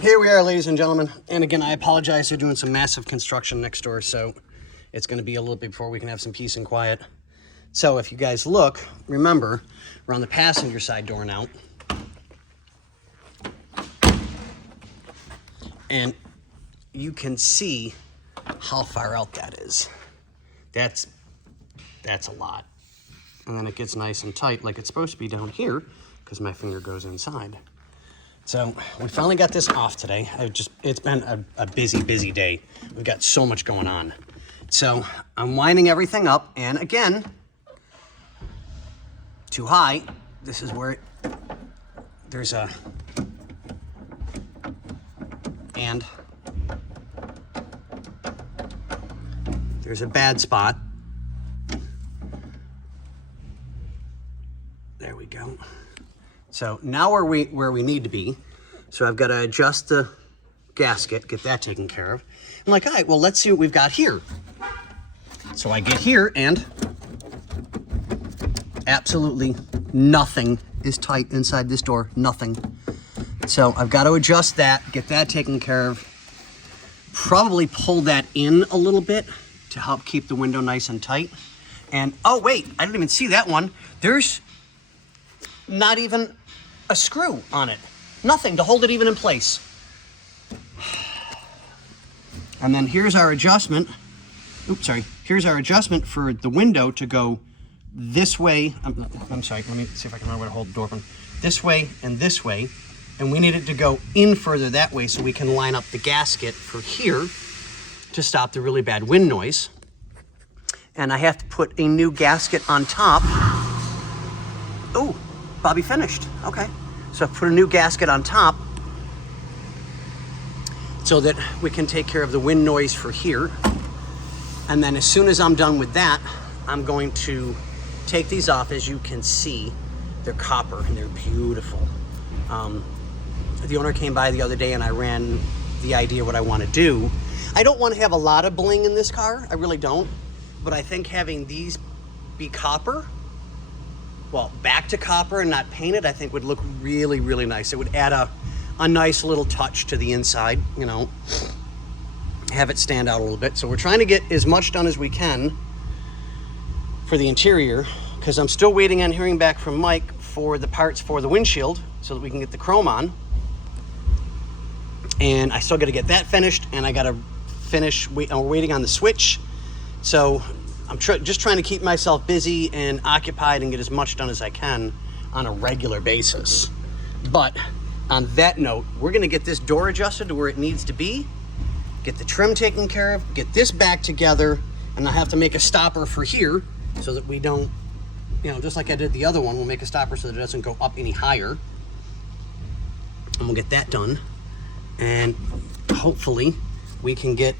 Here we are, ladies and gentlemen. And again, I apologize. They're doing some massive construction next door, so it's going to be a little bit before we can have some peace and quiet. So if you guys look, remember, we're on the passenger side door now. And you can see how far out that is. That's a lot. And then it gets nice and tight like it's supposed to be down here because my finger goes inside. So we finally got this off today. It's been a busy day. We've got so much going on. So I'm winding everything up, and again, too high. This is where there's a, and there's a bad spot. There we go. So now we're where we need to be. So I've got to adjust the gasket, get that taken care of. I'm like, all right, well, let's see what we've got here. So I get here and absolutely nothing is tight inside this door, nothing. So I've got to adjust that, get that taken care of. Probably pull that in a little bit to help keep the window nice and tight. And, oh wait, I didn't even see that one. There's not even a screw on it. Nothing to hold it even in place. And then here's our adjustment. Oops, sorry. Here's our adjustment for the window to go this way. I'm sorry, let me see if I can remember how to hold the door open. This way and this way. And we need it to go in further that way so we can line up the gasket for here to stop the really bad wind noise. And I have to put a new gasket on top. Oh, Bobby finished. Okay. So I put a new gasket on top so that we can take care of the wind noise for here. And then as soon as I'm done with that, I'm going to take these off. As you can see, they're copper and they're beautiful. The owner came by the other day and I ran the idea what I want to do. I don't want to have a lot of bling in this car. I really don't. But I think having these be copper, well, back to copper and not painted, I think would look really, really nice. It would add a nice little touch to the inside, you know, have it stand out a little bit. So we're trying to get as much done as we can for the interior, because I'm still waiting on hearing back from Mike for the parts for the windshield so that we can get the chrome on. And I still got to get that finished, and I got to finish, we're waiting on the switch. So I'm just trying to keep myself busy and occupied and get as much done as I can on a regular basis. But on that note, we're gonna get this door adjusted to where it needs to be, get the trim taken care of, get this back together, and I have to make a stopper for here so that we don't, you know, just like I did the other one, we'll make a stopper so that it doesn't go up any higher. And we'll get that done. And hopefully we can get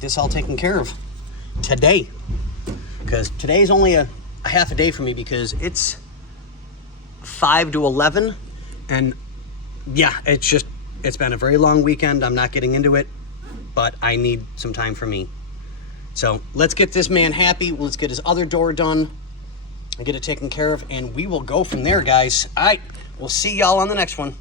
this all taken care of today. Because today's only a half a day for me because it's 5 to 11. And yeah, it's been a very long weekend. I'm not getting into it, but I need some time for me. So let's get this man happy. Let's get his other door done and get it taken care of. And we will go from there, guys. All right, we'll see y'all on the next one.